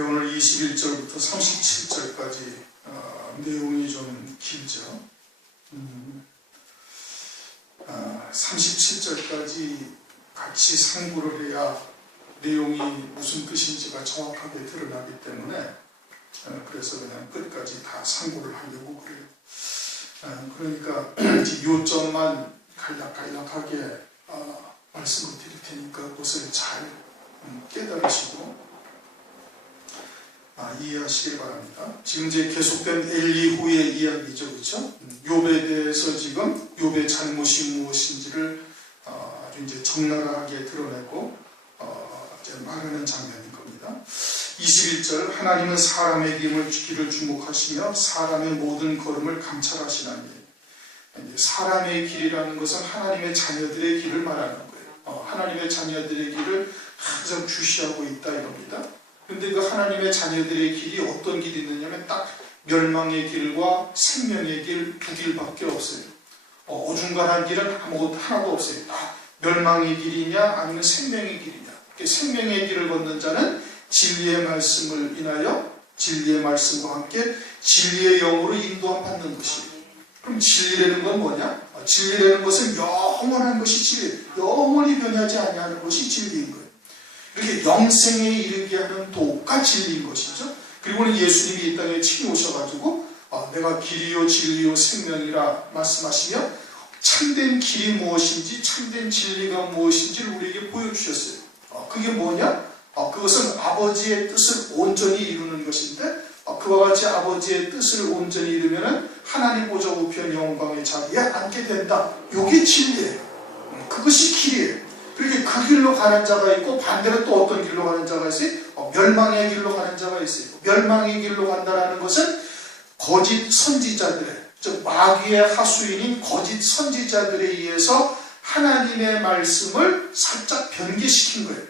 오늘 21절부터 37절까지 내용이 좀 길죠. 37절까지 같이 상고를 해야 내용이 무슨 뜻인지가 정확하게 드러나기 때문에 그래서 그냥 끝까지 다 상고를 하려고 그래요. 그러니까 요점만 간략하게 말씀을 드릴 테니까 그것을 잘 깨달으시고 이해하시길 바랍니다. 지금 이제 계속된 엘리후의 이야기죠, 그렇죠? 욥에 대해서 지금 욥의 잘못이 무엇인지를 아주 이제 적나라하게 드러내고 이제 말하는 장면인 겁니다. 21절 하나님은 사람의 길을 주목하시며 사람의 모든 걸음을 감찰하시나니. 사람의 길이라는 것은 하나님의 자녀들의 길을 말하는 거예요. 하나님의 자녀들의 길을 가장 주시하고 있다 이겁니다. 그런데 그 하나님의 자녀들의 길이 어떤 길이 있느냐면 딱 멸망의 길과 생명의 길 두 길밖에 없어요. 어중간한 길은 하나도 없어요. 다 멸망의 길이냐 아니면 생명의 길이냐. 생명의 길을 걷는 자는 진리의 말씀을 인하여 진리의 말씀과 함께 진리의 영으로 인도함 받는 것이에요. 그럼 진리라는 건 뭐냐? 진리라는 것은 영원한 것이 진리, 영원히 변하지 아니하는 것이 진리인 거예요. 이렇게 영생에 이르게 하는 도가 진리인 것이죠. 그리고는 예수님이 이 땅에 친히 오셔가지고 내가 길이요 진리요 생명이라 말씀하시며 참된 길이 무엇인지 참된 진리가 무엇인지를 우리에게 보여주셨어요. 그게 뭐냐? 그것은 아버지의 뜻을 온전히 이루는 것인데 그와 같이 아버지의 뜻을 온전히 이루면 하나님 보좌 우편 영광의 자리에 앉게 된다. 이게 진리예요. 그것이 길이에요. 그렇게 그 길로 가는 자가 있고 반대로 또 어떤 길로 가는 자가 있어요? 멸망의 길로 가는 자가 있어요. 멸망의 길로 간다는 것은 거짓 선지자들의, 즉 마귀의 하수인인 거짓 선지자들에 의해서 하나님의 말씀을 살짝 변개시킨 거예요.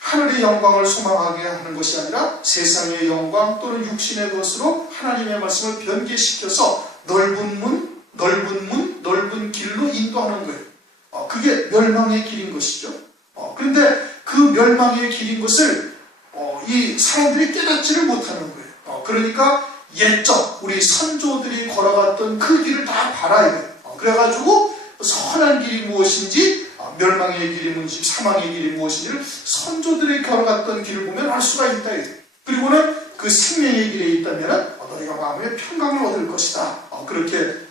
하늘의 영광을 소망하게 하는 것이 아니라 세상의 영광 또는 육신의 것으로 하나님의 말씀을 변개시켜서 넓은 길로 인도하는 거예요. 그게 멸망의 길인 것이죠. 그런데 그 멸망의 길인 것을 이 사람들이 깨닫지를 못하는 거예요. 그러니까 옛적 우리 선조들이 걸어갔던 그 길을 다 봐라 이거예요. 그래가지고 선한 길이 무엇인지 멸망의 길이 무엇인지 사망의 길이 무엇인지를 선조들이 걸어갔던 길을 보면 알 수가 있다. 그리고는 그 생명의 길에 있다면 너희가 마음의 평강을 얻을 것이다. 그렇게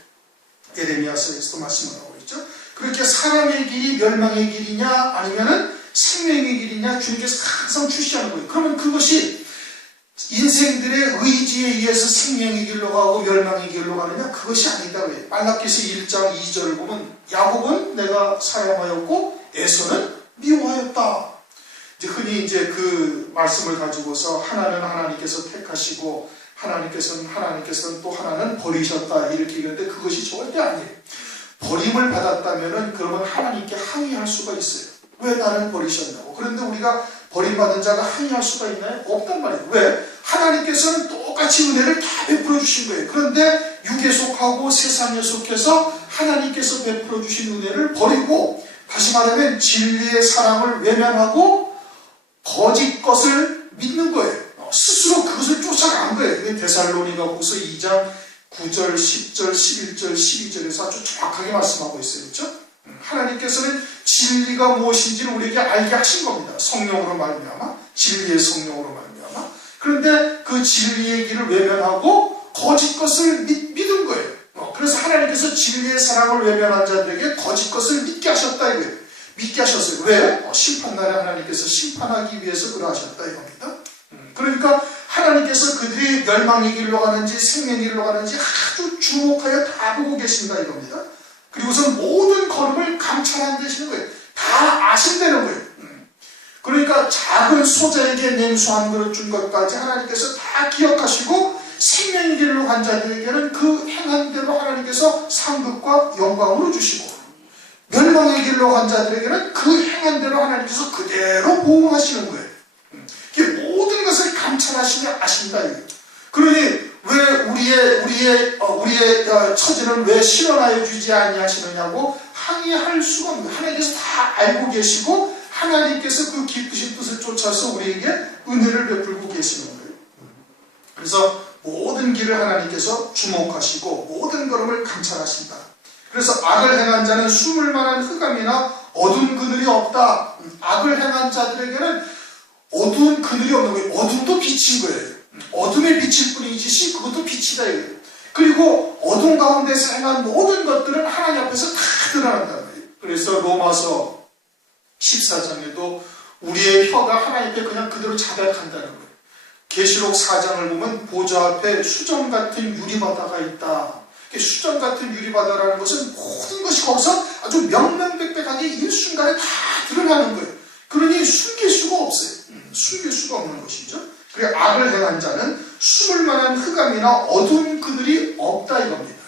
예레미야서에서도 말씀을 하고 있죠. 그렇게 사람의 길이 멸망의 길이냐 아니면은 생명의 길이냐 주님께서 항상 주시하는 거예요. 그러면 그것이 인생들의 의지에 의해서 생명의 길로 가고 멸망의 길로 가느냐? 그것이 아니다. 말라기서 1장 2절을 보면 야곱은 내가 사랑하였고 에서는 미워하였다. 이제 흔히 이제 그 말씀을 가지고서 하나는 하나님께서 택하시고 하나님께서는 또 하나는 버리셨다 이렇게 얘기하는데 그것이 절대 아니에요. 버림을 받았다면은 그러면 하나님께 항의할 수가 있어요. 왜 나를 버리셨냐고. 그런데 우리가 버림받은 자가 항의할 수가 있나요? 없단 말이에요. 왜? 하나님께서는 똑같이 은혜를 다 베풀어 주신 거예요. 그런데 육에 속하고 세상에 속해서 하나님께서 베풀어 주신 은혜를 버리고 다시 말하면 진리의 사랑을 외면하고 거짓 것을 믿는 거예요. 스스로 그것을 쫓아간 거예요. 데살로니가후서 2장 9절, 10절, 11절, 12절에서 아주 정확하게 말씀하고 있어요. 그렇죠? 하나님께서는 진리가 무엇인지를 우리에게 알게 하신 겁니다. 성령으로 말미암아, 진리의 성령으로 말미암아. 그런데 그 진리의 길을 외면하고 거짓 것을 믿은 거예요. 그래서 하나님께서 진리의 사랑을 외면한 자들에게 거짓 것을 믿게 하셨다 이거예요. 믿게 하셨어요. 왜? 심판날에 하나님께서 심판하기 위해서 그러하셨다 이겁니다. 그러니까 하나님께서 그들이 멸망의 길로 가는지 생명의 길로 가는지 아주 주목하여 다 보고 계신다 이겁니다. 그리고서 모든 걸음을 감찰한 되시는 거예요. 다 아신다는 거예요. 그러니까 작은 소자에게 냉수 한 그릇 준 것까지 하나님께서 다 기억하시고 생명의 길로 간 자들에게는 그 행한 대로 하나님께서 상급과 영광으로 주시고 멸망의 길로 간 자들에게는 그 행한 대로 하나님께서 그대로 보응하시는 거예요. 모든 것을 감찰하시며 아신다. 그러니 왜 우리의 처지는 왜 실현하여 주지 아니하시느냐고 항의할 수가 없는 거예요. 하나님께서 다 알고 계시고 하나님께서 그 기쁘신 뜻을 쫓아서 우리에게 은혜를 베풀고 계시는 거예요. 그래서 모든 길을 하나님께서 주목하시고 모든 걸음을 감찰하신다. 그래서 악을 행한 자는 숨을 만한 흑암이나 어두운 그늘이 없다. 악을 행한 자들에게는 어두운 그늘이 없는 거예요. 어둠도 빛인 거예요. 어둠의 빛일 뿐이지 그것도 빛이다. 그리고 어둠 가운데서 행한 모든 것들은 하나님 앞에서 다 드러난다는 거예요. 그래서 로마서 14장에도 우리의 혀가 하나님 앞에 그냥 그대로 자백한다는 거예요. 계시록 4장을 보면 보좌 앞에 수정 같은 유리바다가 있다. 수정 같은 유리바다라는 것은 모든 것이 거기서 아주 명명백백하게 일순간에 다 드러나는 거예요. 그러니 숨길 수가 없어요. 숨길 수가 없는 것이죠. 그래 악을 행한 자는 숨을 만한 흑암이나 어두운 그늘이 없다 이겁니다.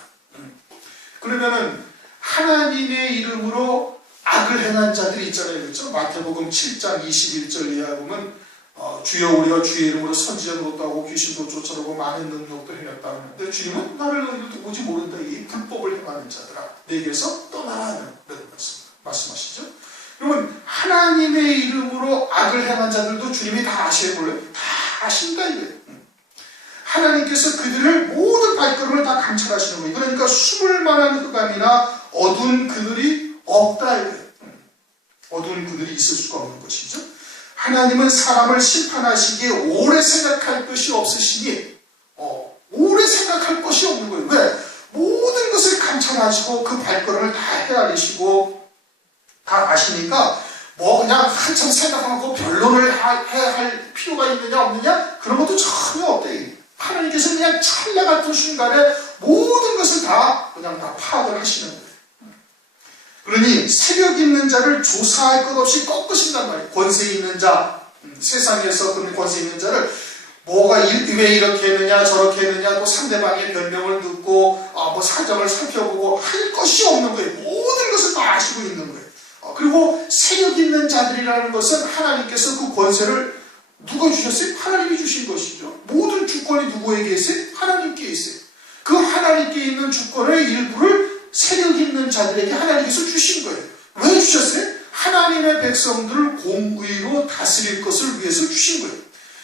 그러면은 하나님의 이름으로 악을 행한 자들이 있잖아요. 그렇죠? 마태복음 7장 21절 이하에 보면 주여 우리가 주의 이름으로 선지자노릇도 하고 귀신도 쫓아내고 많은 능력도 행했다 하는데 주님은 나를 너희들 오지 모른다. 이 불법을 행하는 자들아 내게서 떠나라는 말씀하시죠. 그러면 하나님의 이름으로 악을 행한 자들도 주님이 다 아시는 거예요. 다 아신다 이거예요. 하나님께서 그들을 모든 발걸음을 다 감찰하시는 거예요. 그러니까 숨을 만한 흑암이나 어두운 그늘이 없다 이거예요. 어두운 그늘이 있을 수가 없는 것이죠. 하나님은 사람을 심판하시기에 오래 생각할 것이 없으시니 오래 생각할 것이 없는 거예요. 왜? 모든 것을 감찰하시고 그 발걸음을 다 헤아리시고 다 아시니까 뭐 그냥 한참 생각하고 변론을 해야 할 필요가 있느냐 없느냐 그런 것도 전혀 없대요. 하나님께서 그냥 찰나 같은 순간에 모든 것을 다 그냥 다 파악을 하시는 거예요. 그러니 세력 있는 자를 조사할 것 없이 꺾으신단 말이에요. 권세 있는 자, 세상에서 그런 권세 있는 자를 뭐가 왜 이렇게 했느냐 저렇게 했느냐 또 상대방의 변명을 듣고 뭐 사정을 살펴보고 할 것이 없는 거예요. 모든 것을 다 아시고 있는 거예요. 그리고 세력 있는 자들이라는 것은 하나님께서 그 권세를 누가 주셨어요? 하나님이 주신 것이죠. 모든 주권이 누구에게 있어요? 하나님께 있어요. 그 하나님께 있는 주권의 일부를 세력 있는 자들에게 하나님께서 주신 거예요. 왜 주셨어요? 하나님의 백성들을 공의로 다스릴 것을 위해서 주신 거예요.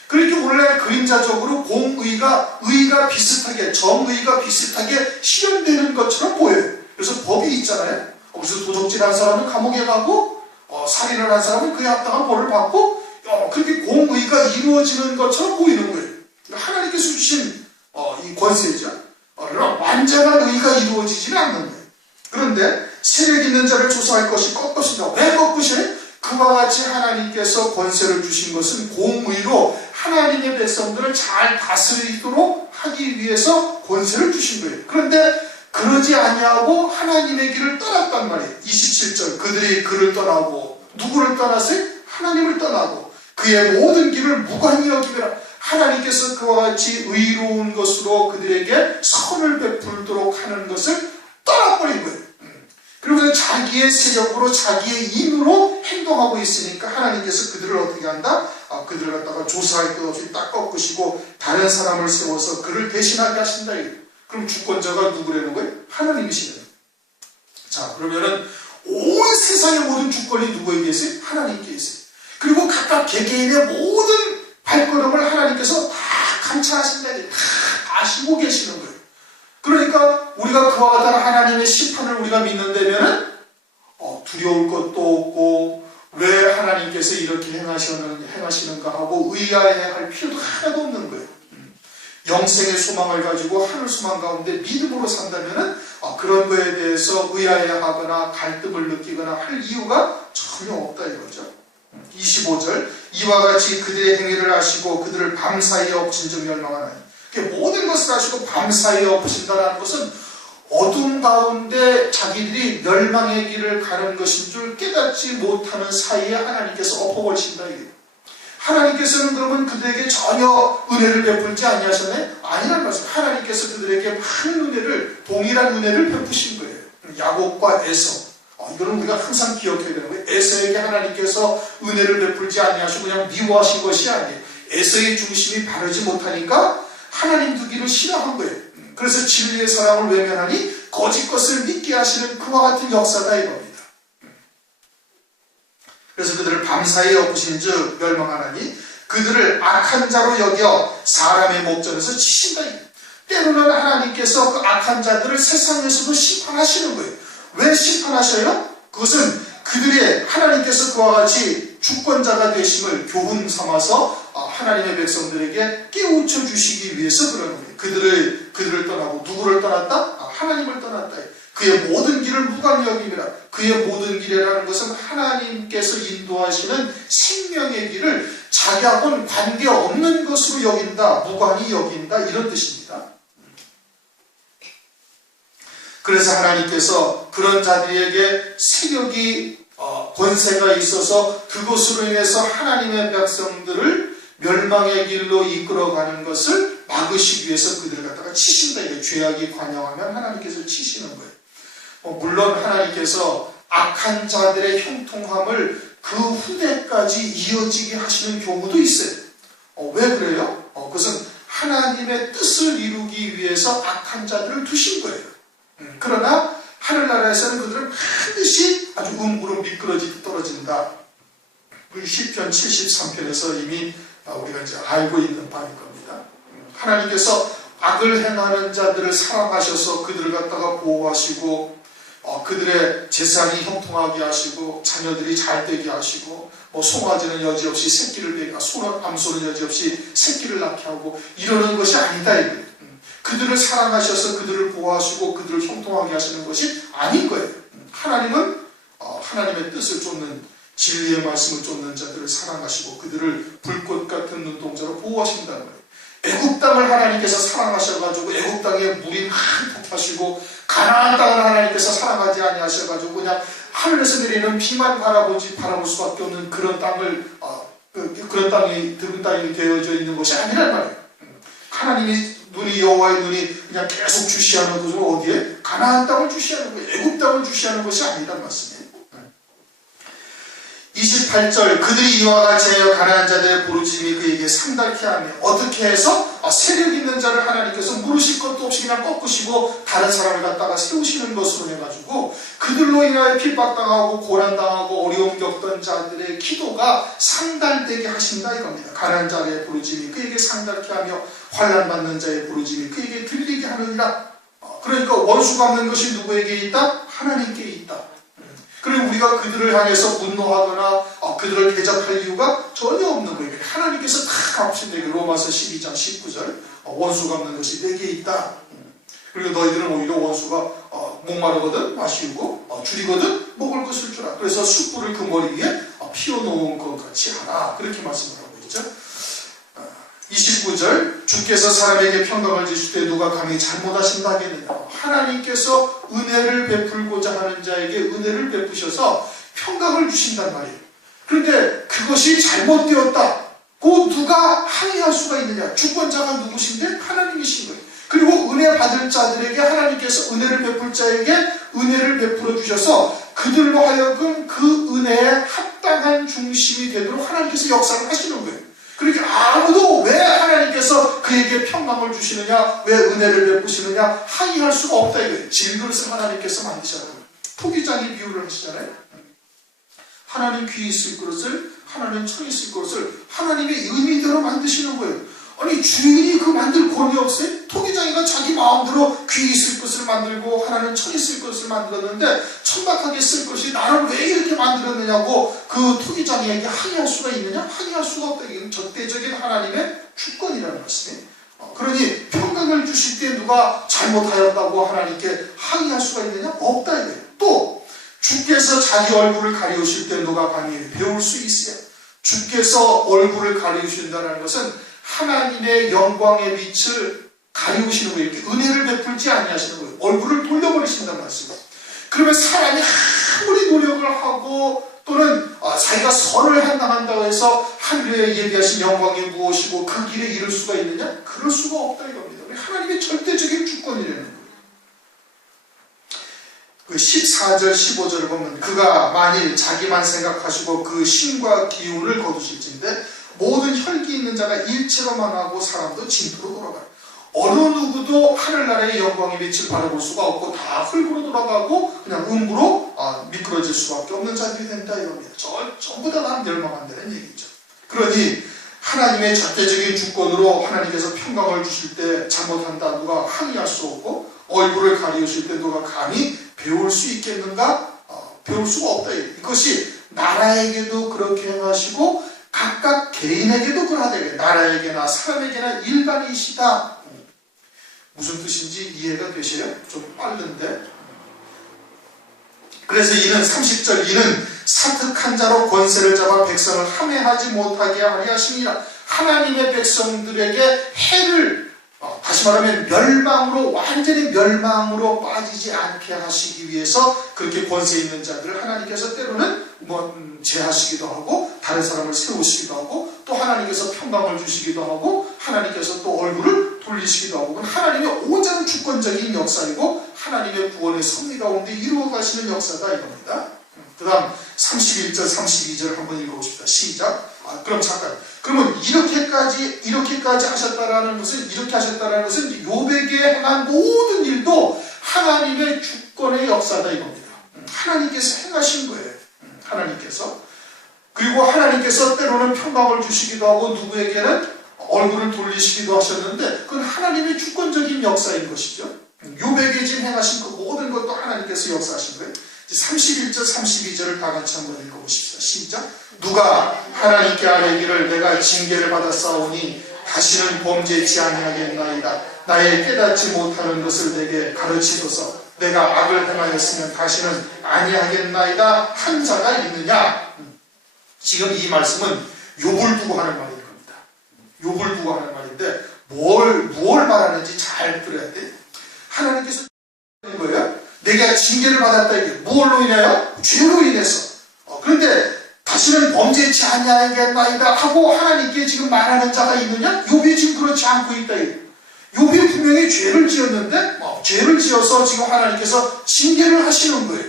그렇게 원래 그림자적으로 의가 비슷하게 정의가 비슷하게 실현되는 것처럼 보여요. 그래서 법이 있잖아요. 그래서 도적질한 사람은 감옥에 가고 살인을 한 사람은 그에 합당한 벌을 받고 그렇게 공의가 이루어지는 것처럼 보이는 거예요. 하나님께서 주신 이 권세죠. 그러나 완전한 의가 이루어지지는 않는 거예요. 그런데 세력 있는 자를 조사할 것이 꺾으신다. 왜 꺾으셔요? 그와 같이 하나님께서 권세를 주신 것은 공의로 하나님의 백성들을 잘 다스리도록 하기 위해서 권세를 주신 거예요. 그런데 그러지 아니하고 하나님의 길을 떠났단 말이에요. 27절 그들이 그를 떠나고 누구를 떠났어요? 하나님을 떠나고 그의 모든 길을 무관히 여기더라. 하나님께서 그와 같이 의로운 것으로 그들에게 선을 베풀도록 하는 것을 떠나버린 거예요. 그러면서 자기의 세력으로 자기의 힘으로 행동하고 있으니까 하나님께서 그들을 어떻게 한다? 그들을 갖다가 조사할 것 없이 딱 꺾으시고 다른 사람을 세워서 그를 대신하게 하신다. 그럼 주권자가 누구라는 거예요? 하나님이시네요. 자, 그러면은 온 세상의 모든 주권이 누구에게 있어요? 하나님께 있어요. 그리고 각각 개개인의 모든 발걸음을 하나님께서 다 감찰하신다. 다 아시고 계시는 거예요. 그러니까 우리가 그와 같은 하나님의 심판을 우리가 믿는다면은 두려울 것도 없고 왜 하나님께서 이렇게 행하시는가 하고 의아해할 필요도 하나도 없는 거예요. 영생의 소망을 가지고 하늘 소망 가운데 믿음으로 산다면은 그런 거에 대해서 의아해하거나 갈등을 느끼거나 할 이유가 전혀 없다 이거죠. 25절 이와 같이 그들의 행위를 아시고 그들을 밤사이에 엎으신 즉 멸망하나니 모든 것을 아시고 밤사이에 엎으신다는 것은 어둠 가운데 자기들이 멸망의 길을 가는 것인 줄 깨닫지 못하는 사이에 하나님께서 엎어버리신다 이거예요. 하나님께서는 그러면 그들에게 전혀 은혜를 베풀지 아니하셨나요? 아니란 말씀. 하나님께서 그들에게 많은 은혜를 동일한 은혜를 베푸신 거예요. 야곱과 에서 이거는 우리가 항상 기억해야 되는 거예요. 에서에게 하나님께서 은혜를 베풀지 아니하시고 그냥 미워하신 것이 아니에요. 에서의 중심이 바르지 못하니까 하나님 두기를 싫어한 거예요. 그래서 진리의 사랑을 외면하니 거짓 것을 믿게 하시는 그와 같은 역사다 이겁니다. 그래서 그들을 밤사이에 엎으신즉 멸망하나니 그들을 악한 자로 여겨 사람의 목전에서 치신다. 때로는 하나님께서 그 악한 자들을 세상에서도 심판하시는 거예요. 왜 심판하셔요? 그것은 그들의 하나님께서 그와 같이 주권자가 되심을 교훈 삼아서 하나님의 백성들에게 깨우쳐 주시기 위해서 그러는 거예요. 그들을 떠나고 누구를 떠났다? 하나님을 떠났다. 그의 모든 길을 무관히 여김이라. 그의 모든 길이라는 것은 하나님께서 인도하시는 생명의 길을 자기하고는 관계없는 것으로 여긴다, 무관히 여긴다, 이런 뜻입니다. 그래서 하나님께서 그런 자들에게 세력이 권세가 있어서 그것으로 인해서 하나님의 백성들을 멸망의 길로 이끌어가는 것을 막으시기 위해서 그들을 갖다가 치신다. 이게 죄악이 관영하면 하나님께서 치시는 거예요. 물론 하나님께서 악한 자들의 형통함을 그 후대까지 이어지게 하시는 경우도 있어요. 왜 그래요? 그것은 하나님의 뜻을 이루기 위해서 악한 자들을 두신 거예요. 그러나 하늘나라에서는 그들은 반드시 아주 음부로 미끄러지게 떨어진다. 그 시편 73편에서 이미 우리가 이제 알고 있는 바일 겁니다. 하나님께서 악을 행하는 자들을 사랑하셔서 그들을 갖다가 보호하시고 그들의 재산이 형통하게 하시고 자녀들이 잘 되게 하시고 송아지는 여지없이 새끼를 베게 하고 암소는 여지없이 새끼를 낳게 하고 이러는 것이 아니다 이거예요. 그들을 사랑하셔서 그들을 보호하시고 그들을 형통하게 하시는 것이 아닌 거예요. 하나님은 하나님의 뜻을 쫓는 진리의 말씀을 쫓는 자들을 사랑하시고 그들을 불꽃 같은 눈동자로 보호하신다는 거예요. 애굽 땅을 하나님께서 사랑하셔가지고 애굽 땅에 물이 한턱 하시고 가나안 땅을 하나님께서 사랑하지 아니하셔가지고 그냥 하늘에서 내리는 비만 바라볼 수밖에 없는 그런 땅을 그런 땅이 드문 땅이 되어져 있는 것이 아니란 말이에요. 하나님이 여호와의 눈이 그냥 계속 주시하는 것은 어디에? 가나안 땅을 주시하는 거예요. 애굽 땅을 주시하는 것이 아니란 말씀이에요. 28절 그들이 이와 같이 하여 가난한 자들의 부르짖음이 그에게 상달케 하며 어떻게 해서 세력 있는 자를 하나님께서 물으실 것도 없이 그냥 꺾으시고 다른 사람을 갖다가 세우시는 것으로 해가지고 그들로 인하여 핍박당하고 고난당하고 어려움 겪던 자들의 기도가 상달되게 하신다 이겁니다. 가난한 자의 부르짖음이 그에게 상달케 하며 환난받는 자의 부르짖음이 그에게 들리게 하느니라. 그러니까 원수 갚는 것이 누구에게 있다? 하나님께 있다. 그리고 우리가 그들을 향해서 분노하거나 그들을 대적할 이유가 전혀 없는 거예요. 하나님께서 다 갚으신다. 로마서 12장 19절 원수 갚는 것이 내게 있다. 그리고 너희들은 오히려 원수가 목마르거든 마시고 줄이거든 먹을 것을 주라. 그래서 숯불을 그 머리 위에 피워놓은 것 같이 하라. 그렇게 말씀을 하고 있죠. 29절 주께서 사람에게 평강을 주실 때 누가 감히 잘못하신다 하겠느냐. 하나님께서 은혜를 베풀고자 하는 자에게 은혜를 베푸셔서 평강을 주신단 말이에요. 그런데 그것이 잘못되었다고 누가 항의할 수가 있느냐. 주권자가 누구신데? 하나님이신 거예요. 그리고 은혜 받을 자들에게 하나님께서 은혜를 베풀 자에게 은혜를 베풀어 주셔서 그들로 하여금 그 은혜에 합당한 중심이 되도록 하나님께서 역사를 하시는 거예요. 그러니까 아무도 왜 하나님께서 그에게 평강을 주시느냐, 왜 은혜를 베푸시느냐 항의할 수가 없다 이거예요. 질그릇을 하나님께서 만드셨다고. 토기장이 비유를 하시잖아요. 하나님 귀 있을 그릇을, 하나님 천 있을 그릇을 하나님의 의미대로 만드시는 거예요. 아니 주인이 그 만들 권위 없어요? 토기장이가 자기 마음대로 귀 있을 것을 만들고 하나는 천 있을 것을 만들었는데 천박하게 쓸 것이 나를 왜 이렇게 만들었느냐고 그 토기장이에게 항의할 수가 있느냐? 항의할 수가 없다. 이건 절대적인 하나님의 주권이라는 말씀이에요. 그러니 평강을 주실 때 누가 잘못하였다고 하나님께 항의할 수가 있느냐? 없다 이거예요. 또 주께서 자기 얼굴을 가리우실 때 누가 감히 배울 수 있어요? 주께서 얼굴을 가리우신다는 것은 하나님의 영광의 빛을 가리우시는 거예요. 이렇게 은혜를 베풀지 아니하시는 거예요. 얼굴을 돌려버리신다는 말씀이에요. 그러면 사람이 아무리 노력을 하고 또는 자기가 선을 행당한다고 해서 하늘에 예비하신 영광이 무엇이고 그 길에 이룰 수가 있느냐? 그럴 수가 없다 이겁니다. 하나님의 절대적인 주권이라는 거예요. 그 14절 15절을 보면 그가 만일 자기만 생각하시고 그 힘과 기운을 거두실진데 모든 혈기 있는 자가 일체로 망하고 사람도 진토로 돌아가요. 어느 누구도 하늘나라의 영광의 빛을 바라볼 수가 없고 다 흙으로 돌아가고 그냥 음부로 미끄러질 수밖에 없는 자들이 된다 이겁니다. 전부 다 난 멸망한다는 얘기죠. 그러니 하나님의 절대적인 주권으로 하나님께서 평강을 주실 때 잘못한다 누가 항의할 수 없고 얼굴을 가리우실 때 누가 감히 배울 수 있겠는가? 배울 수가 없다. 이것이 나라에게도 그렇게 행하시고 각각 개인에게도 그러하되 나라에게나 사람에게나 일반이시다. 무슨 뜻인지 이해가 되셔요? 좀 빠른데. 그래서 이는 30절 이는 사특한 자로 권세를 잡아 백성을 함해하지 못하게 하려 하십니다. 하나님의 백성들에게 해를 다시 말하면 멸망으로 완전히 멸망으로 빠지지 않게 하시기 위해서 그렇게 권세 있는 자들을 하나님께서 때로는 제하시기도 하고 다른 사람을 세우시기도 하고 또 하나님께서 평강을 주시기도 하고 하나님께서 또 얼굴을 돌리시기도 하고 하나님의 오장 주권적인 역사이고 하나님의 구원의 섭리 가운데 이루어 가시는 역사다 이겁니다. 그 다음 31절 32절 한번 읽어보십시다. 시작. 그럼 잠깐. 그러면 이렇게까지 하셨다라는 것은 이렇게 하셨다라는 것은 욥에게 행한 모든 일도 하나님의 주권의 역사다 이겁니다. 하나님께서 행하신 거예요. 하나님께서. 그리고 하나님께서 때로는 평강을 주시기도 하고 누구에게는 얼굴을 돌리시기도 하셨는데 그건 하나님의 주권적인 역사인 것이죠. 욥에게 지금 행하신 그 모든 것도 하나님께서 역사하신 거예요. 31절 32절을 다 같이 한번 읽어보십시다. 시작. 누가 하나님께 아뢰기를 내가 징계를 받았사오니 다시는 범죄치 아니하겠나이다. 나의 깨닫지 못하는 것을 내게 가르치소서. 내가 악을 행하였으면 다시는 아니하겠나이다 한 자가 있느냐. 지금 이 말씀은 욥을 두고 하는 말인 겁니다. 욥을 두고 하는 말인데 뭘 말하는지 잘 들어야 돼. 하나님께서 하는 거예요. 내가 징계를 받았다 이게 뭘로 인하여? 죄로 인해서. 그런데 다시는 범죄치 아니하겠나이다 하고 하나님께 지금 말하는 자가 있느냐? 욥이 지금 그렇지 않고 있다. 욥이 분명히 죄를 지었는데 죄를 지어서 지금 하나님께서 징계를 하시는 거예요.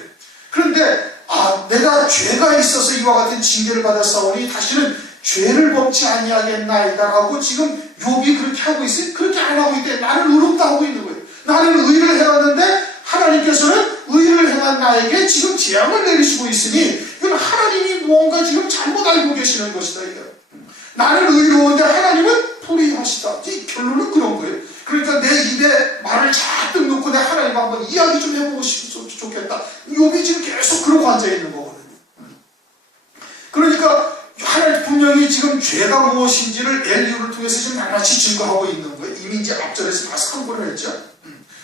그런데 내가 죄가 있어서 이와 같은 징계를 받았사오니 다시는 죄를 범치 아니하겠나이다 하고 지금 욥이 그렇게 하고 있어요? 그렇게 안 하고 있대. 나는 의롭다 하고 있는 거예요. 나는 의를 해왔는데 하나님께서는 의를 행한 나에게 지금 재앙을 내리시고 있으니 이건 하나님이 무언가 지금 잘못 알고 계시는 것이다. 이게. 나는 의로운데 하나님은 불의하시다. 이 결론은 그런 거예요. 그러니까 내 입에 말을 잔뜩 놓고 내 하나님과 한번 이야기 좀 해보고 싶어서 좋겠다. 욥이 지금 계속 그러고 앉아있는 거거든요. 그러니까 하나님 분명히 지금 죄가 무엇인지를 엘리후를 통해서 지금 낱낱이 증거하고 있는 거예요. 이미 이제 앞절에서 다 선고를 했죠.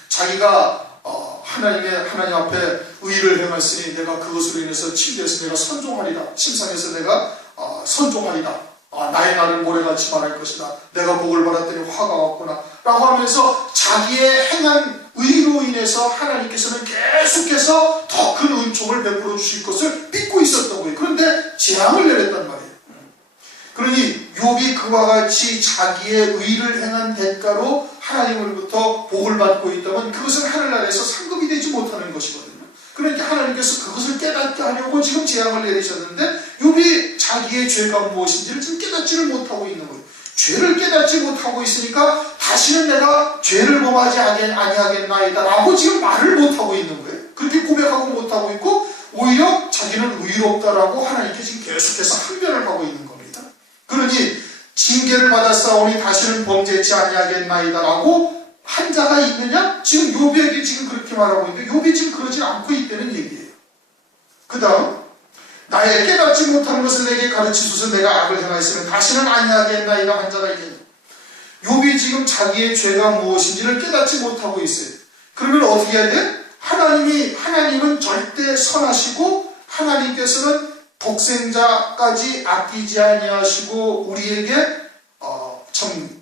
자기가 하나님 앞에 의를 행했으니 내가 그것으로 인해서 침대에서 내가 선종하리라. 침상에서 내가 선종하리라. 나의 날은 모래같이 말할 것이다. 내가 복을 받았더니 화가 왔구나. 라고 하면서 자기의 행한 의로 인해서 하나님께서는 계속해서 더 큰 은총을 베풀어 주실 것을 믿고 있었던 거예요. 그런데 재앙을 내렸단 말이에요. 그러니 욥이 그와 같이 자기의 의를 행한 대가로 하나님으로부터 복을 받고 있다면 그것은 하늘나라에서 상급이 되지 못하는 것이거든요. 그러니까 하나님께서 그것을 깨닫게 하려고 지금 재앙을 내리셨는데 욥이 자기의 죄가 무엇인지를 지금 깨닫지를 못하고 있는 거예요. 죄를 깨닫지 못하고 있으니까 다시는 내가 죄를 범하지 아니하겠나이다 라고 지금 말을 못하고 있는 거예요. 그렇게 고백하고 못하고 있고 오히려 자기는 의롭다라고 하나님께 지금 계속해서 항변을 하고 있는 겁니다. 그러니 징계를 받았사오니 다시는 범죄치 아니하겠나이다 라고 한 자가 있느냐? 지금 욥에게 지금 그렇게 말하고 있는데 욥이 지금 그러지 않고 있다는 얘기예요. 그 다음 나의 깨닫지 못하는 것을 내게 가르치소서. 내가 악을 행하였으면 다시는 아니하겠나이다 한 자가 있겠냐. 욥이 지금 자기의 죄가 무엇인지를 깨닫지 못하고 있어요. 그러면 어떻게 해야 돼? 하나님은 절대 선하시고 하나님께서는 독생자까지 아끼지 아니하시고 우리에게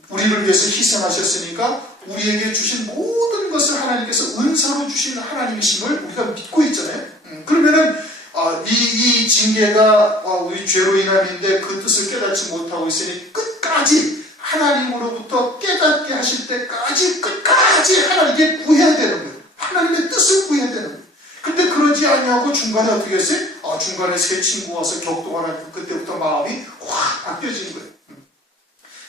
우리를 위해서 희생하셨으니까 우리에게 주신 모든 것을 하나님께서 은사로 주신 하나님이심을 우리가 믿고 있잖아요. 그러면은 이 징계가 우리 죄로 인함인데 그 뜻을 깨닫지 못하고 있으니 끝까지 하나님으로부터 깨닫게 하실 때까지 끝까지 하나님께 구해야 되는 거예요. 하나님의 뜻을 구해야 되는 거예요. 근데 그러지 아니하고 중간에 어떻게 했어요? 중간에 새 친구 와서 격동하니까 그때부터 마음이 확 바뀌어지는 거예요.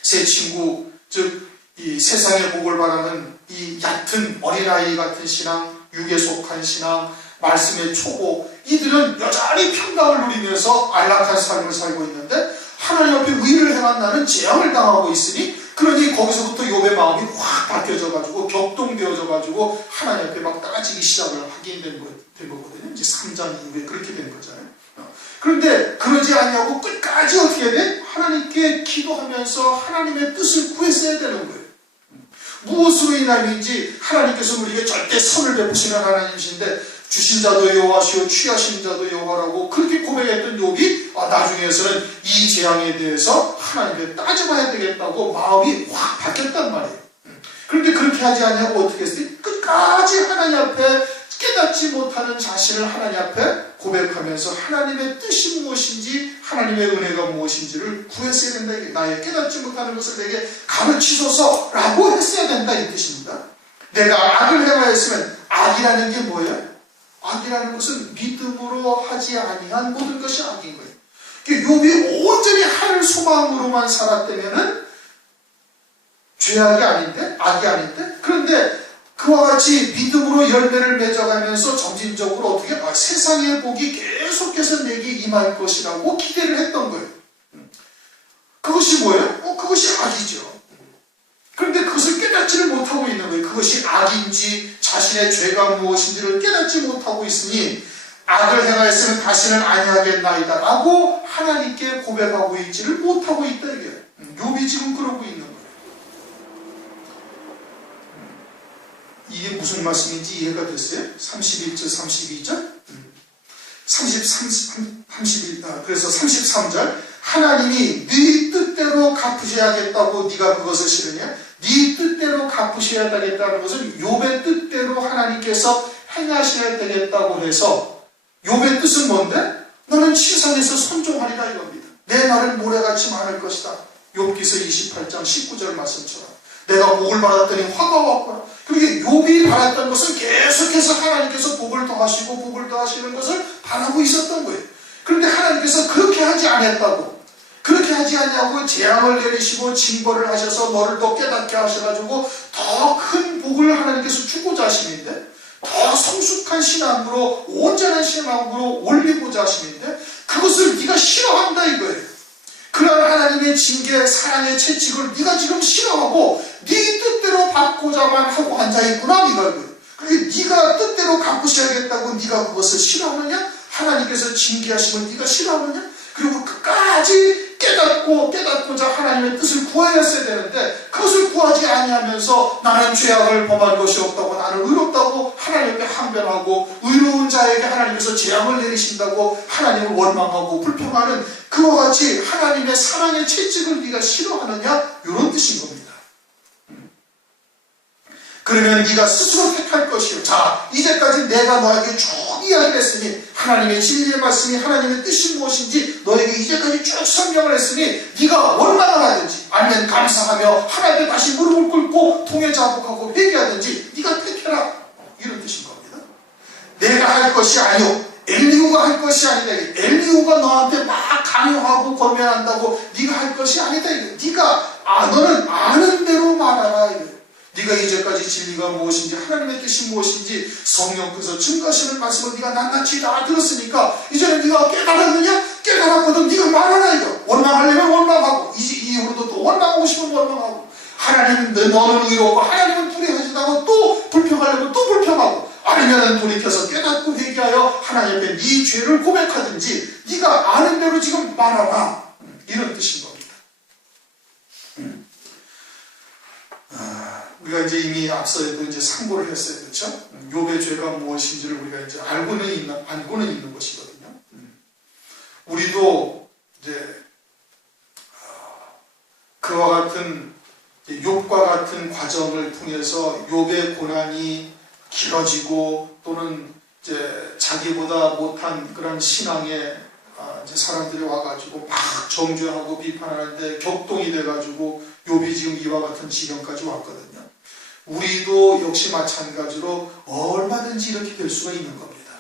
새 친구, 즉 이 세상의 복을 바라는 이 얕은 어린아이 같은 신앙, 육에 속한 신앙, 말씀의 초보, 이들은 여전히 평강을 누리면서 안락한 삶을 살고 있는데 하나님 앞에 의를 행한 나는 재앙을 당하고 있으니, 그러니 거기서부터 욥의 마음이 확 바뀌어져 가지고 격동되어져 가지고 하나님 앞에 막 따지기 시작을 하게 된 거거든요. 이제 3장 이후에 그렇게 된 거잖아요. 그런데 그러지 않냐고 끝까지 어떻게 돼? 하나님께 기도하면서 하나님의 뜻을 구했어야 되는 거예요. 무엇으로 인함인지 하나님께서 우리에게 절대 선을 베푸시는 하나님이신데, 주신 자도 여호와시오 취하신 자도 여호와라고 그렇게 고백했던 욥이 나중에서는 이 재앙에 대해서 하나님께 따져봐야 되겠다고 마음이 확 바뀌었단 말이에요. 그런데 그렇게 하지 않냐고 어떻게 했어요? 끝까지 하나님 앞에 깨닫지 못하는 자신을 하나님 앞에 고백하면서 하나님의 뜻이 무엇인지, 하나님의 은혜가 무엇인지를 구했어야 된다. 이게 나의 깨닫지 못하는 것을 내게 가르치소서 라고 했어야 된다 이 뜻입니다. 내가 악을 행하였으면, 악이라는 게 뭐예요? 악이라는 것은 믿음으로 하지 아니한 모든 것이 악인 거예요. 욥이 온전히 하늘 소망으로만 살았다면은 죄악이 아닌데, 악이 아닌데, 그런데 그와 같이 믿음으로 열매를 맺어가면서 점진적으로 어떻게 세상의 복이 계속해서 내게 임할 것이라고 기대를 했던 거예요. 그것이 뭐예요? 그것이 악이죠. 그런데 그것을 깨닫지를 못하고 있는 거예요. 그것이 악인지 자신의 죄가 무엇인지를 깨닫지 못하고 있으니 악을 행하였으면 다시는 아니하겠나이다 라고 하나님께 고백하고 있지를 못하고 있다 이게요. 욥이 지금 그러고 있는 거예요. 이게 무슨 말씀인지 이해가 됐어요? 31절, 32절? 그래서 33절, 하나님이 네 뜻대로 갚으셔야겠다고 네가 그것을 싫으냐? 네 뜻대로 갚으셔야 되겠다는 것은 욥의 뜻대로 하나님께서 행하셔야 되겠다고 해서, 욥의 뜻은 뭔데? 너는 세상에서 순종하리라 이겁니다. 내 말은 모래같이 많을 것이다. 욥기서 28장 19절 말씀처럼 내가 복을 받았더니 화가 왔구나. 그러니까 욥이 바랐던 것은 계속해서 하나님께서 복을 더하시고 복을 더하시는 것을 바라고 있었던 거예요. 그런데 하나님께서 그렇게 하지 않았다고, 그렇게 하지 않냐고 재앙을 내리시고 징벌을 하셔서 너를 더 깨닫게 하셔가지고 더 큰 복을 하나님께서 주고자 하시는데, 더 성숙한 신앙으로 온전한 신앙으로 올리고자 하시는데 그것을 네가 싫어한다 이거예요. 그러한 하나님의 징계, 사랑의 채찍을 네가 지금 싫어하고 네 뜻대로 받고자만 하고 앉아있구나 네가. 그러니까 네가 뜻대로 갚으셔야겠다고 네가 그것을 싫어하느냐? 하나님께서 징계하시면 네가 싫어하느냐? 그리고 끝까지 깨닫고자 하나님의 뜻을 구하였어야 되는데 그것을 구하지 아니하면서 나는 죄악을 범한 것이 없다고, 나는 의롭다고 하나님께 항변하고 의로운 자에게 하나님께서 재앙을 내리신다고 하나님을 원망하고 불평하는 그와 같이 하나님의 사랑의 채찍을 네가 싫어하느냐? 이런 뜻인 겁니다. 그러면 네가 스스로 택할 것이요. 자, 이제까지 내가 너에게 쭉 이야기를 했으니 하나님의 진리의 말씀이 하나님의 뜻이 무엇인지 너에게 이제까지 쭉 설명을 했으니 네가 원망을 하든지 아니면 감사하며 하나님께 다시 무릎을 꿇고 통해 자복하고 회개하든지 네가 택해라. 이런 뜻인 겁니다. 내가 할 것이 아니오. 엘리후가 할 것이 아니다. 엘리후가 너한테 막 강요하고 권면한다고 네가 할 것이 아니다. 너는 아는 대로 말하라. 네가 이제까지 진리가 무엇인지 하나님의 뜻이 무엇인지 성령께서 증거하시는 말씀을 네가 낱낱이 다 들었으니까 이제는 네가 깨달았느냐? 깨달았거든. 네가 말하라 이거. 원망하려면 원망하고 이후로도 또 원망하고 싶으면 원망하고, 하나님은 너는 의롭고 하나님은 불의하시다고 또 불평하려면 또 불평하고, 아니면 돌이켜서 깨닫고 회개하여 하나님 앞에 네 죄를 고백하든지 네가 아는 대로 지금 말하라. 이런 뜻인 겁니다. 우리가 이제 이미 앞서에도 이제 상고를 했어요. 그렇죠? 욥의 죄가 무엇인지를 우리가 이제 알고는 있는 것이거든요. 우리도 이제 그와 같은 욥과 같은 과정을 통해서 욥의 고난이 길어지고 또는 이제 자기보다 못한 그런 신앙의 이제 사람들이 와가지고 막 정죄하고 비판하는데 격동이 돼가지고 욥이 지금 이와 같은 지경까지 왔거든요. 우리도 역시 마찬가지로 얼마든지 이렇게 될 수가 있는 겁니다.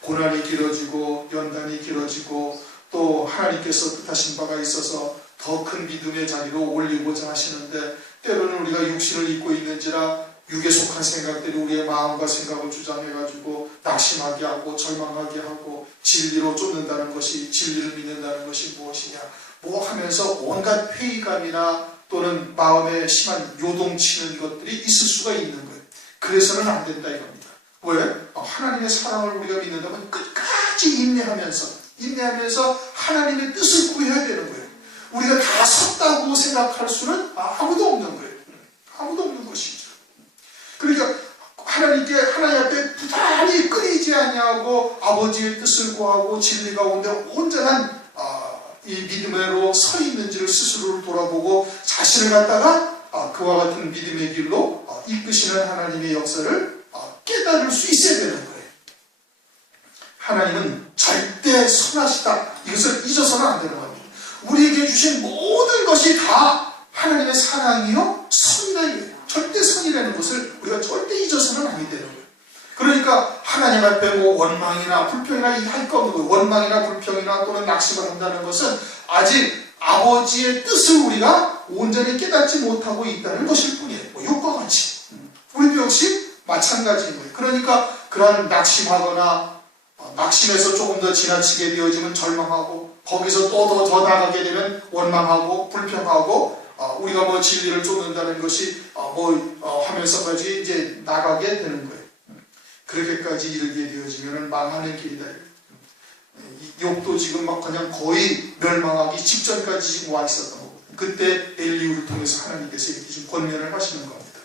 고난이 길어지고 연단이 길어지고 또 하나님께서 뜻하신 바가 있어서 더 큰 믿음의 자리로 올리고자 하시는데 때로는 우리가 육신을 입고 있는지라 육에 속한 생각들이 우리의 마음과 생각을 주장해가지고 낙심하게 하고 절망하게 하고 진리로 쫓는다는 것이, 진리를 믿는다는 것이 무엇이냐 뭐 하면서 온갖 회의감이나 또는 마음에 심한 요동치는 것들이 있을 수가 있는 거예요. 그래서는 안 된다 이겁니다. 왜? 하나님의 사랑을 우리가 믿는다면 끝까지 인내하면서 하나님의 뜻을 구해야 되는 거예요. 우리가 다 섰다고 생각할 수는 아무도 없는 거예요. 아무도 없는 것이죠. 그러니까 하나님 앞에 부단히 끊이지 아니하고 아버지의 뜻을 구하고 진리 가운데 온전한 이 믿음으로 서 있는지를 스스로를 돌아보고 자신을 갖다가 그와 같은 믿음의 길로 이끄시는 하나님의 역사를 깨달을 수 있어야 되는 거예요. 하나님은 절대 선하시다. 이것을 잊어서는 안 되는 겁니다. 우리에게 주신 모든 것이 다 하나님의 사랑이요 선이다 이거예요. 절대 선이라는 것을 우리가 절대 잊어서는 안 되는 거예요. 그러니까 하나님 앞에 뭐 원망이나 불평이나 할 거 없는 거예요. 원망이나 불평이나 또는 낙심을 한다는 것은 아직 아버지의 뜻을 우리가 온전히 깨닫지 못하고 있다는 것일 뿐이에요. 뭐 욕과 같이. 우리도 역시 마찬가지인 거예요. 그러니까 그러한 낙심하거나 낙심해서 조금 더 지나치게 되어지면 절망하고 거기서 또 더 나가게 되면 원망하고 불평하고 우리가 뭐 진리를 쫓는다는 것이 하면서까지 이제 나가게 되는 거예요. 그렇게까지 이르게 되어지면 망하는 길이다. 욥도 지금 막 그냥 거의 멸망하기 직전까지 지금 와 있었던 거고 그때 엘리후를 통해서 하나님께서 이렇게 좀 권면을 하시는 겁니다.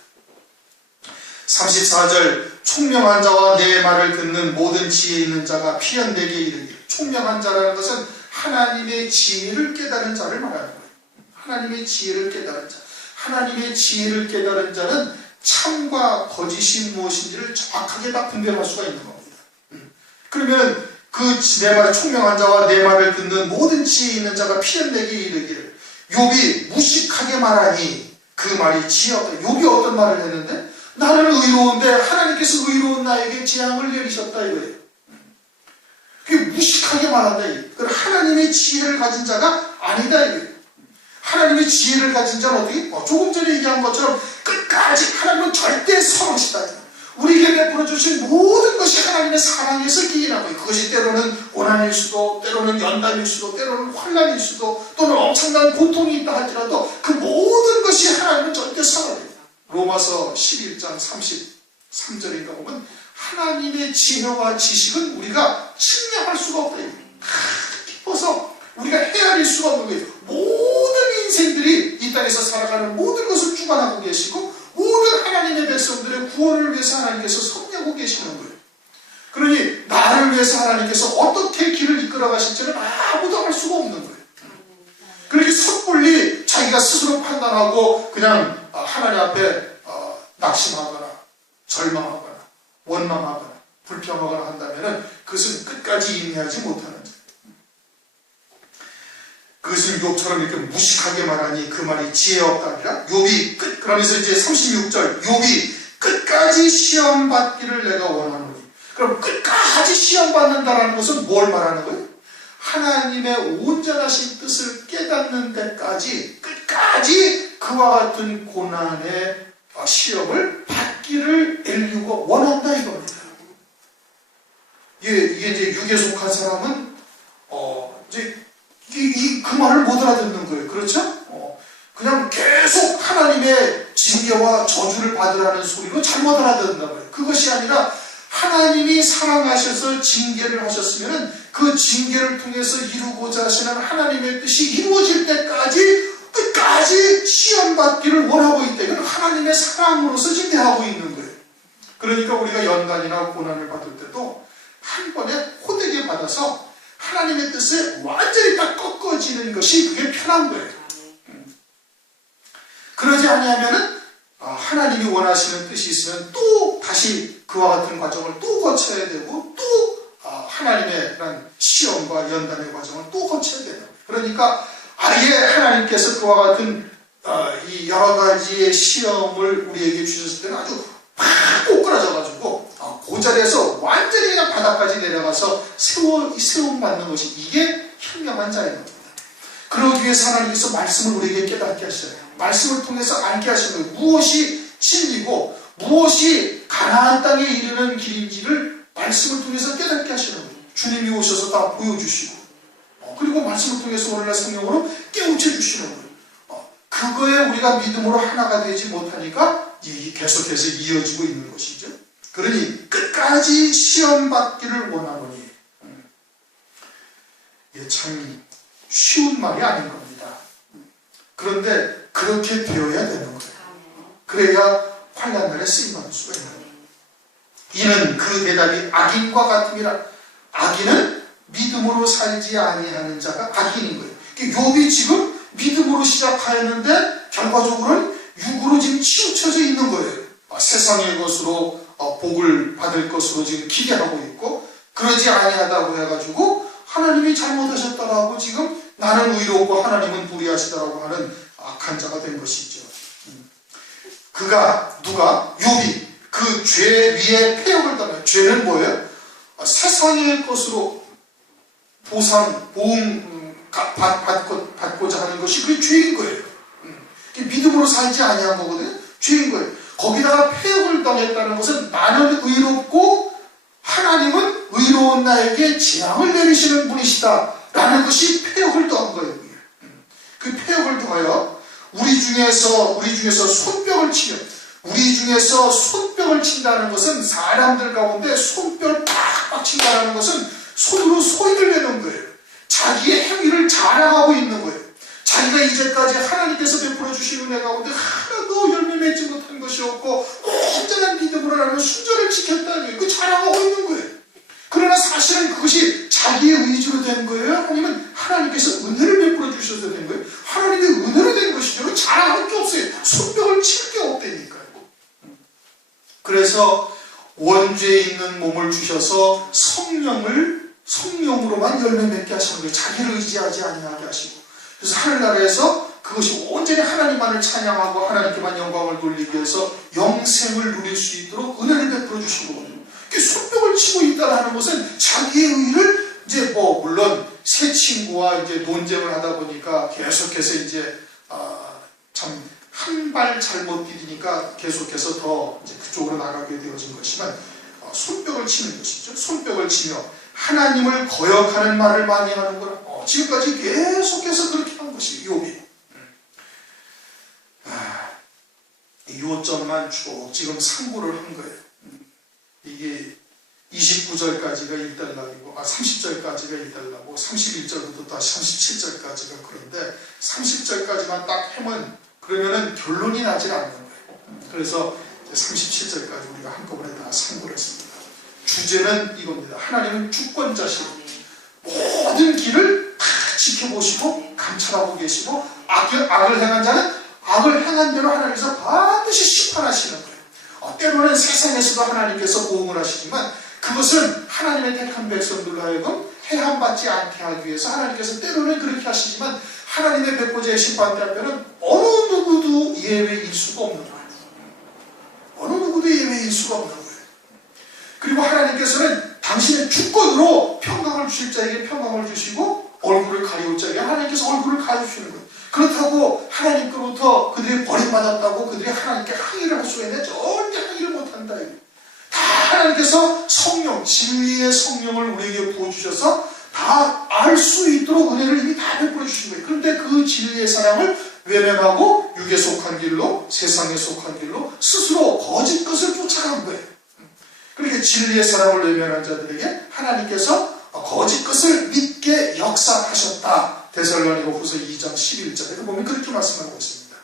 34절 총명한 자와 내 말을 듣는 모든 지혜 있는 자가 피현되게 이르기를. 총명한 자라는 것은 하나님의 지혜를 깨달은 자를 말하는 거예요. 하나님의 지혜를 깨달은 자. 하나님의 지혜를 깨달은 자는 참과 거짓이 무엇인지를 정확하게 다 분별할 수가 있는 겁니다. 그러면 그 내 말을 총명한 자와 내 말을 듣는 모든 지혜 있는 자가 피현되게 이르기를. 욥이 무식하게 말하니 그 말이 지혜없다. 욥이 어떤 말을 했는데 나는 의로운데 하나님께서 의로운 나에게 재앙을 내리셨다 이거예요. 그게 무식하게 말한다 이거예요. 하나님의 지혜를 가진 자가 아니다 이거예요. 하나님의 지혜를 가진 자는 어떻게? 조금 전에 얘기한 것처럼 끝까지 하나님은 절대 선하시다. 우리에게 베풀어 주신 모든 것이 하나님의 사랑에서 기인한 거예요. 그것이 때로는 고난일 수도, 때로는 연단일 수도, 때로는 환난일 수도, 또는 엄청난 고통이 있다 할지라도 그 모든 것이 하나님은 절대 선하다. 로마서 11장 33절인가 보면 하나님의 지혜와 지식은 우리가 측량할 수가 없다. 깊어서 우리가 헤아릴 수가 없는 거예요. 모든 인생들이 이 땅에서 살아가는 모든 것을 주관하고 계시고 모든 하나님의 백성들의 구원을 위해서 하나님께서 섭리하고 계시는 거예요. 그러니 나를 위해서 하나님께서 어떻게 길을 이끌어 가실지는 아무도 알 수가 없는 거예요. 그렇게 섣불리 자기가 스스로 판단하고 그냥 하나님 앞에 낙심하거나 절망하거나 원망하거나 불평하거나 한다면 그것은 끝까지 인내하지 못하는 거예요. 그것을 욥처럼 이렇게 무식하게 말하니 그 말이 지혜 없다 아니라 욥이 그러면서 이제 36절 욥이 끝까지 시험 받기를 내가 원하노니. 그럼 끝까지 시험 받는다라는 것은 뭘 말하는 거예요? 하나님의 온전하신 뜻을 깨닫는 데까지 끝까지 그와 같은 고난의 시험을 받기를 엘리후가 원한다 이겁니다. 이게 이제 육에 속한 사람은 이제 그 말을 못 알아듣는 거예요. 그렇죠? 그냥 계속 하나님의 징계와 저주를 받으라는 소리로 잘못 알아듣는다 말이에요. 그것이 아니라 하나님이 사랑하셔서 징계를 하셨으면 그 징계를 통해서 이루고자 하시는 하나님의 뜻이 이루어질 때까지 끝까지 시험받기를 원하고 있다. 이건 하나님의 사랑으로서 징계하고 있는 거예요. 그러니까 우리가 연단이나 고난을 받을 때도 한 번에 호되게 받아서 하나님의 뜻에 완전히 딱 꺾어지는 것이 그게 편한 거예요. 그러지 아니하면은 하나님이 원하시는 뜻이 있으면 또 다시 그와 같은 과정을 또 거쳐야 되고 또 하나님의 그런 시험과 연단의 과정을 또 거쳐야 돼요. 그러니까 아예 하나님께서 그와 같은 이 여러 가지의 시험을 우리에게 주셨을 때는 아주 팍 꼬꾸라져가지고 그 자리에서 완전히 그냥 바닥까지 내려가서 세움 받는 것이 이게 현명한 자인 겁니다. 그러기 위해서 하나님께서 말씀을 우리에게 깨닫게 하셔요. 말씀을 통해서 알게 하신 거예요. 무엇이 진리고 무엇이 가나안 땅에 이르는 길인지를 말씀을 통해서 깨닫게 하시는 거예요. 주님이 오셔서 다 보여주시고 그리고 말씀을 통해서 오늘날 성령으로 깨우쳐 주시는 거예요. 그거에 우리가 믿음으로 하나가 되지 못하니까 계속해서 이어지고 있는 것이죠. 그러니 끝까지 시험 받기를 원하노니 이게 참 쉬운 말이 아닌 겁니다. 그런데 그렇게 되어야 되는 거예요. 그래야 환난 날에 쓰임받을 수가 있는 거예요. 이는 그 대답이 악인과 같음이라. 악인은 믿음으로 살지 아니하는 자가 악인인 거예요. 욥이 지금 믿음으로 시작하였는데 결과적으로는 육으로 지금 치우쳐져 있는 거예요. 세상의 것으로 복을 받을 것으로 지금 기대하고 있고, 그러지 아니하다고 해가지고 하나님이 잘못하셨다라고 지금 나는 의롭고 하나님은 불의하시다라고 하는 악한 자가 된 것이죠. 누가? 욥이 그 죄 위에 폐역을 당해요. 죄는 뭐예요? 세상의 것으로 보응 받고자 하는 것이 그게 죄인 거예요. 믿음으로 살지 아니한 거거든요. 죄인 거예요. 거기다가 폐역을 당했다는 것은 나는 의롭고 하나님은 의로운 나에게 재앙을 내리시는 분이시다 라는 것이 폐역을 더한 거예요. 그 폐역을 더하여 우리 중에서 손뼉을 치며, 우리 중에서 손뼉을 친다는 것은 사람들 가운데 손뼉을 팍팍 친다는 것은 손으로 소리를 내는 거예요. 자기의 행위를 자랑하고 있는 거예요. 자기가 이제까지 하나님께서 베풀어 주신 은혜 가운데 하나도 열매 맺지 못한 것이 없고 온전한 믿음으로 나는 순전을 지켰다는 거예요. 그 자랑하고 있는 거예요. 그러나 사실은 그것이 자기의 의지로 된 거예요? 아니면 하나님께서 은혜를 베풀어 주셔서 된 거예요? 하나님의 은혜로 된 것이죠. 자랑할 게 없어요. 손뼉을 칠 게 없다니까요. 그래서 원죄에 있는 몸을 주셔서 성령으로만 열매 맺게 하시는 거예요. 자기를 의지하지 아니하게 하시고. 그래서 하늘나라에서 그것이 온전히 하나님만을 찬양하고 하나님께만 영광을 돌리기 위해서 영생을 누릴 수 있도록 은혜를 베풀어 주신 거거든요. 손뼉을 치고 있다는 것은 자기의 의를 물론 새 친구와 논쟁을 하다 보니까 계속해서 참 한 발 잘못 디디니까 계속해서 더 그쪽으로 나가게 되어진 것이지만 손뼉을 치는 것이죠. 손뼉을 치며 하나님을 거역하는 말을 많이 하는 거라. 지금까지 계속해서 그렇게 한 것이 욥이. 이 요점만 쭉 지금 상고를 한 거예요. 이게 29절까지가 1달락이고 30절까지가 1달락이고 31절부터 다시 37절까지가 그런데 30절까지만 딱 하면 그러면은 결론이 나질 않는 거예요. 그래서 37절까지 우리가 한꺼번에 다 상고를 했습니다. 주제는 이겁니다. 하나님은 주권자시고 모든 길을 다 지켜보시고 감찰하고 계시고 악을 행한 자는 악을 행한 대로 하나님께서 반드시 심판하시는 거예요. 때로는 세상에서도 하나님께서 보응을 하시지만 그것은 하나님의 택한 백성들로 하여금 해함받지 않게 하기 위해서 하나님께서 때로는 그렇게 하시지만 하나님의 백보자의 심판대 앞에는 어느 누구도 예외일 수가 없는 거예요. 어느 누구도 예외일 수가 없는 거예요. 그리고 하나님께서는 당신의 주권으로 평강을 주실 자에게 평강을 주시고 얼굴을 가리울 자에게 하나님께서 얼굴을 가려주시는 거예요. 그렇다고 하나님께로부터 그들이 버림받았다고 그들이 하나님께 항의를 할 수가 있는데 절대 항의를 못한다. 다 하나님께서 성령, 진리의 성령을 우리에게 부어주셔서 다 알 수 있도록 은혜를 이미 다 베풀어 주신 거예요. 그런데 그 진리의 사랑을 외면하고 육에 속한 길로, 세상에 속한 길로 스스로 거짓 것을 쫓아간 거예요. 그렇게 진리의 사랑을 외면한 자들에게 하나님께서 거짓 것을 믿게 역사하셨다. 데살로니가후서 2장 11절에 보면 그렇게 말씀하고 있습니다.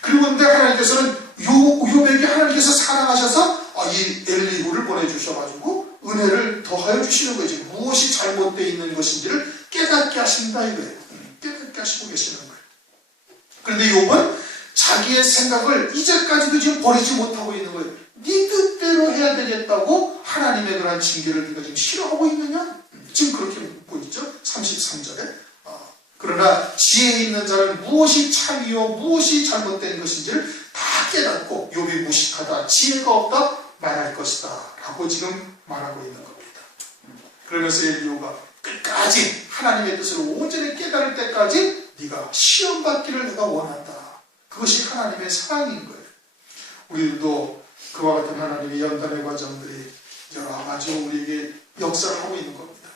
그리고 근데 하나님께서는 욥에게 하나님께서 사랑하셔서 이 엘리후를 보내주셔가지고 은혜를 더하여 주시는 거예요. 지금 무엇이 잘못되어 있는 것인지를 깨닫게 하신다 이거예요. 깨닫게 하시고 계시는 거예요. 그런데 욥은 자기의 생각을 이제까지도 지금 버리지 못하고 있는 거예요. 네 뜻대로 해야 되겠다고 하나님의 그러한 징계를 네가 지금 싫어하고 있느냐? 지금 그렇게 묻고 있죠. 33절에. 그러나 지혜 있는 자는 무엇이 참이요 무엇이 잘못된 것인지를 다 깨닫고 욥이 무식하다, 지혜가 없다 말할 것이다 라고 지금 말하고 있는 겁니다. 그러면서 엘리후가 끝까지 하나님의 뜻을 온전히 깨달을 때까지 네가 시험받기를 내가 원한다. 그것이 하나님의 사랑인 거예요. 우리도 그와 같은 하나님의 연단의 과정들이 여러 가지 우리에게 역사를 하고 있는 겁니다.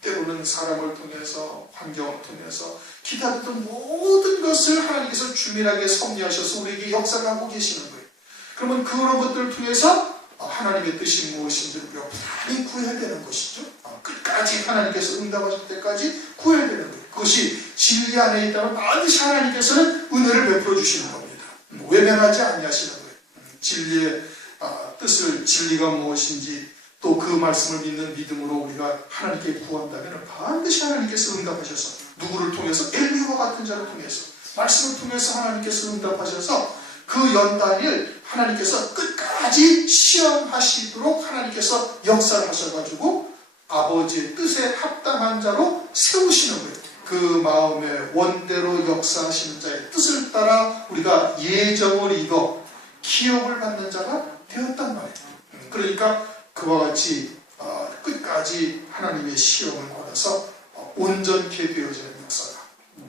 때로는 사람을 통해서, 환경을 통해서 기다렸던 모든 것을 하나님께서 주밀하게 섭리하셔서 우리에게 역사를 하고 계시는 거예요. 그러면 그런 것들을 통해서 하나님의 뜻이 무엇인지 우리가 부단히 구해야 되는 것이죠. 끝까지 하나님께서 응답하실 때까지 구해야 되는 거예요. 그것이 진리 안에 있다면 반드시 하나님께서는 은혜를 베풀어 주시는 겁니다. 외면하지 아니하시는 거예요. 진리의 뜻을, 진리가 무엇인지 또 그 말씀을 믿는 믿음으로 우리가 하나님께 구한다면 반드시 하나님께서 응답하셔서 누구를 통해서 엘리야와 같은 자를 통해서 말씀을 통해서 하나님께서 응답하셔서 그 연단을 하나님께서 끝까지 시험하시도록 하나님께서 역사를 하셔가지고 아버지의 뜻에 합당한 자로 세우시는 거예요. 그 마음의 원대로 역사하시는 자의 뜻을 따라 우리가 예정을 이뤄 기업을 받는 자가 되었단 말이에요. 그러니까 그와 같이 끝까지 하나님의 시험을 받아서 온전케 되어지는 역사가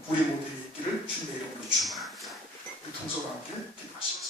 우리 모두에게 있기를 주님의 이름으로 축원합니다. 우리 동서가 함께 기도하십시다.